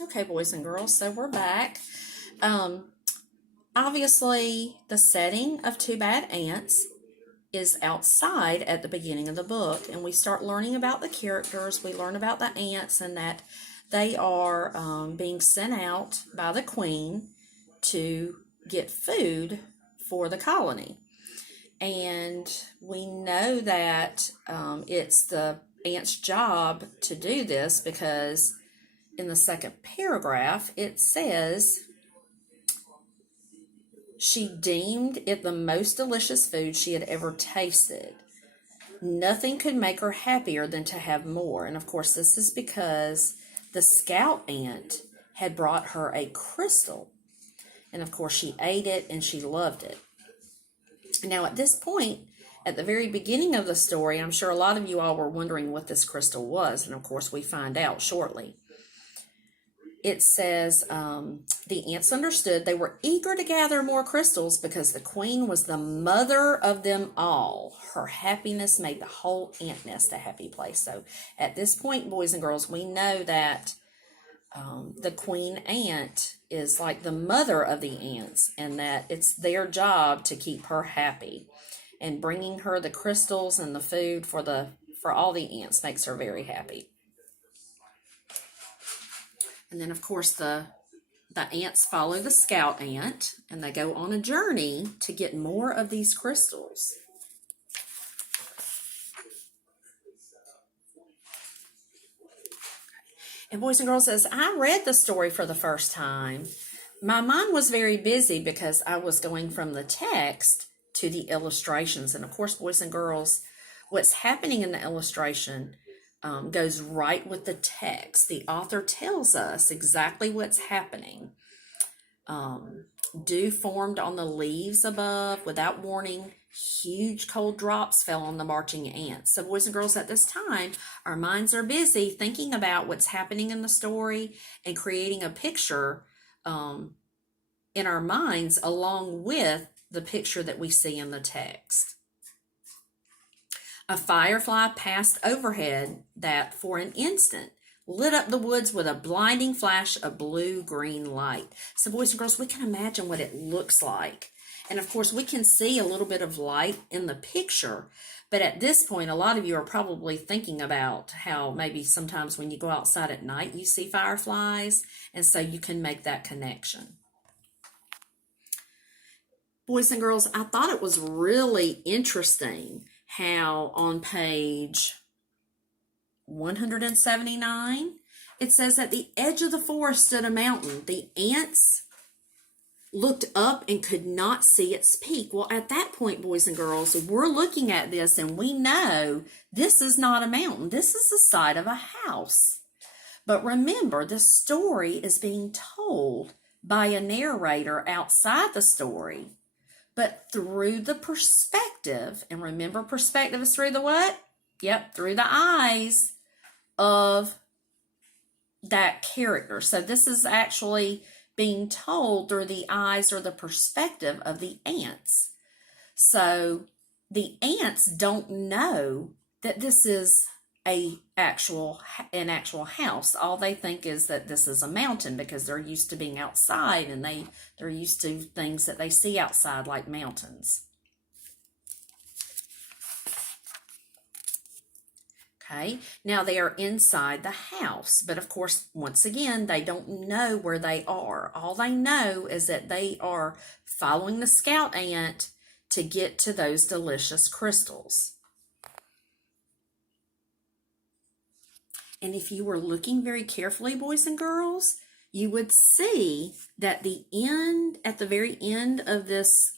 Okay, boys and girls, so we're back. Um, Obviously, the setting of Two Bad Ants is outside at the beginning of the book, and we start learning about the characters. We learn about the ants and that they are being sent out by the queen to get food for the colony. And we know that it's the ant's job to do this because in the second paragraph it says she deemed it the most delicious food she had ever tasted. Nothing could make her happier than to have more. And of course, this is because the scout ant had brought her a crystal. And of course, she ate it and she loved it. Now, at this point, at the very beginning of the story, I'm sure a lot of you all were wondering what this crystal was. And of course, we find out shortly. It says, the ants understood they were eager to gather more crystals because the queen was the mother of them all. Her happiness made the whole ant nest a happy place. So at this point, boys and girls, we know that the queen ant is like the mother of the ants and that it's their job to keep her happy. And bringing her the crystals and the food for all the ants makes her very happy. And then, of course, the ants follow the scout ant, and they go on a journey to get more of these crystals. And boys and girls, as I read the story for the first time, my mind was very busy because I was going from the text to the illustrations. And of course, boys and girls, what's happening in the illustration goes right with the text. The author tells us exactly what's happening. Dew formed on the leaves above. Without warning, huge cold drops fell on the marching ants. So boys and girls, at this time, our minds are busy thinking about what's happening in the story and creating a picture in our minds along with the picture that we see in the text. A firefly passed overhead that, for an instant, lit up the woods with a blinding flash of blue-green light. So, boys and girls, we can imagine what it looks like. And, of course, we can see a little bit of light in the picture. But at this point, a lot of you are probably thinking about how maybe sometimes when you go outside at night, you see fireflies. And so you can make that connection. Boys and girls, I thought it was really interesting how on page 179, it says at the edge of the forest stood a mountain. The ants looked up and could not see its peak. Well, at that point, boys and girls, we're looking at this and we know this is not a mountain. This is the side of a house. But remember, the story is being told by a narrator outside the story, but through the perspective. And remember, perspective is through the what? Yep, through the eyes of that character. So this is actually being told through the eyes or the perspective of the ants. So the ants don't know that this is an actual house. All they think is that this is a mountain because they're used to being outside and they're used to things that they see outside like mountains. Okay, now they are inside the house, but of course, once again, they don't know where they are. All they know is that they are following the scout ant to get to those delicious crystals. And if you were looking very carefully, boys and girls, you would see that at the very end of this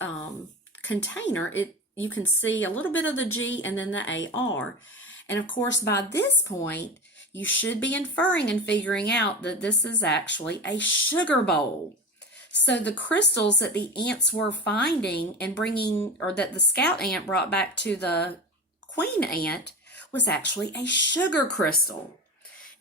container, you can see a little bit of the G and then the AR. And of course, by this point, you should be inferring and figuring out that this is actually a sugar bowl. So the crystals that the ants were finding and bringing, or that the scout ant brought back to the queen ant, was actually a sugar crystal.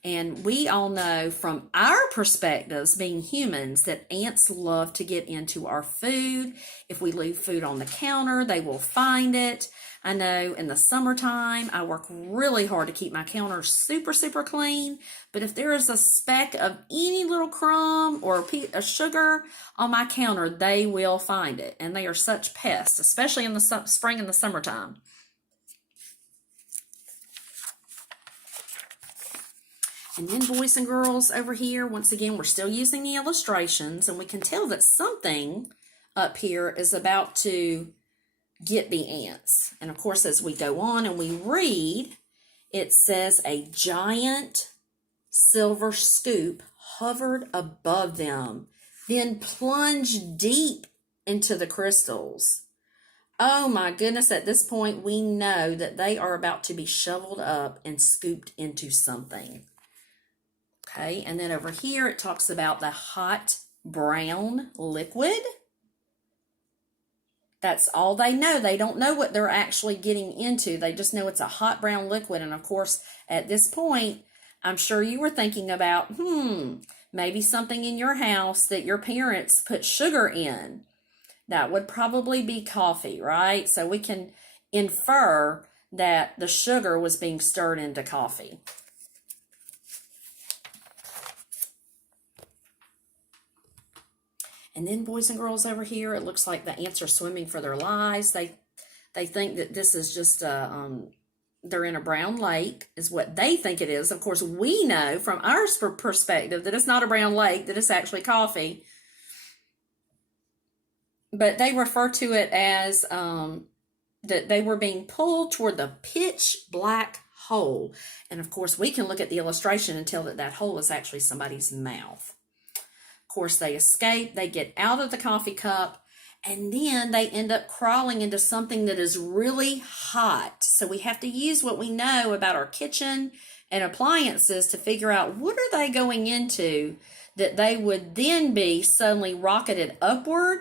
And we all know from our perspectives, being humans, that ants love to get into our food. If we leave food on the counter, they will find it. I know in the summertime, I work really hard to keep my counter super, super clean. But if there is a speck of any little crumb or a sugar on my counter, they will find it. And they are such pests, especially in the spring and the summertime. And then boys and girls over here, once again, we're still using the illustrations, and we can tell that something up here is about to get the ants. And of course, as we go on and we read, it says a giant silver scoop hovered above them, then plunged deep into the crystals. Oh my goodness, at this point, we know that they are about to be shoveled up and scooped into something. Okay, and then over here, it talks about the hot brown liquid. That's all they know. They don't know what they're actually getting into. They just know it's a hot brown liquid. And of course, at this point, I'm sure you were thinking about, maybe something in your house that your parents put sugar in. That would probably be coffee, right? So we can infer that the sugar was being stirred into coffee. And then boys and girls over here, it looks like the ants are swimming for their lives. They think that this is just they're in a brown lake, is what they think it is. Of course, we know from our perspective that it's not a brown lake, that it's actually coffee. But they refer to it as that they were being pulled toward the pitch black hole. And of course, we can look at the illustration and tell that that hole is actually somebody's mouth. Of course, they escape, they get out of the coffee cup, and then they end up crawling into something that is really hot. So we have to use what we know about our kitchen and appliances to figure out what are they going into that they would then be suddenly rocketed upward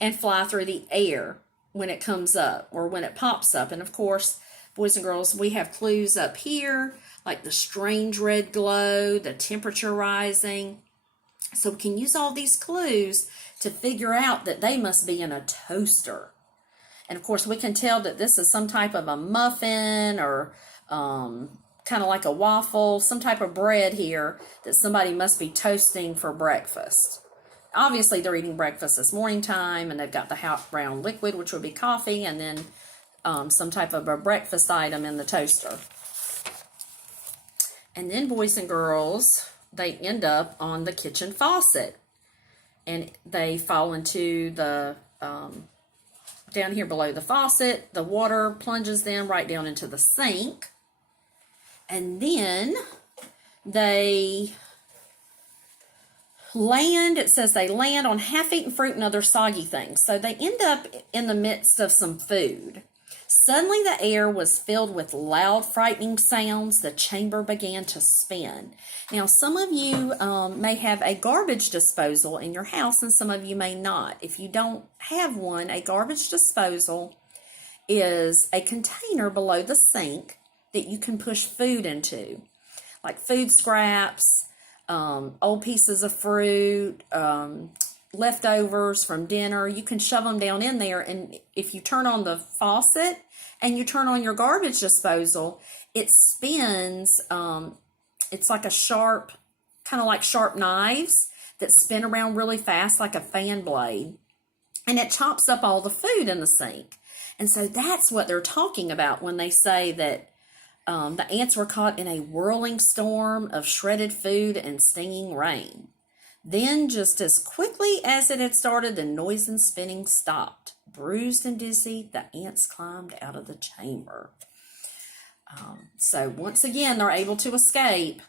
and fly through the air when it comes up or when it pops up. And of course, boys and girls, we have clues up here, like the strange red glow, the temperature rising. So we can use all these clues to figure out that they must be in a toaster. And of course, we can tell that this is some type of a muffin or kind of like a waffle, some type of bread here that somebody must be toasting for breakfast. Obviously, they're eating breakfast this morning time, and they've got the hot brown liquid, which would be coffee, and then some type of a breakfast item in the toaster. And then, boys and girls, they end up on the kitchen faucet, and they fall into the down here below the faucet. The water plunges them right down into the sink, and then they land. It says they land on half-eaten fruit and other soggy things. So they end up in the midst of some food. Suddenly the air was filled with loud, frightening sounds. The chamber began to spin. Now, some of you may have a garbage disposal in your house, and some of you may not. If you don't have one, a garbage disposal is a container below the sink that you can push food into, like food scraps, old pieces of fruit, leftovers from dinner. You can shove them down in there, and if you turn on the faucet and you turn on your garbage disposal, it spins. It's like a sharp, kind of like sharp knives that spin around really fast like a fan blade, and it chops up all the food in the sink. And so that's what they're talking about when they say that the ants were caught in a whirling storm of shredded food and stinging rain. Then, just as quickly as it had started, the noise and spinning stopped. Bruised and dizzy, the ants climbed out of the chamber. So once again, they're able to escape.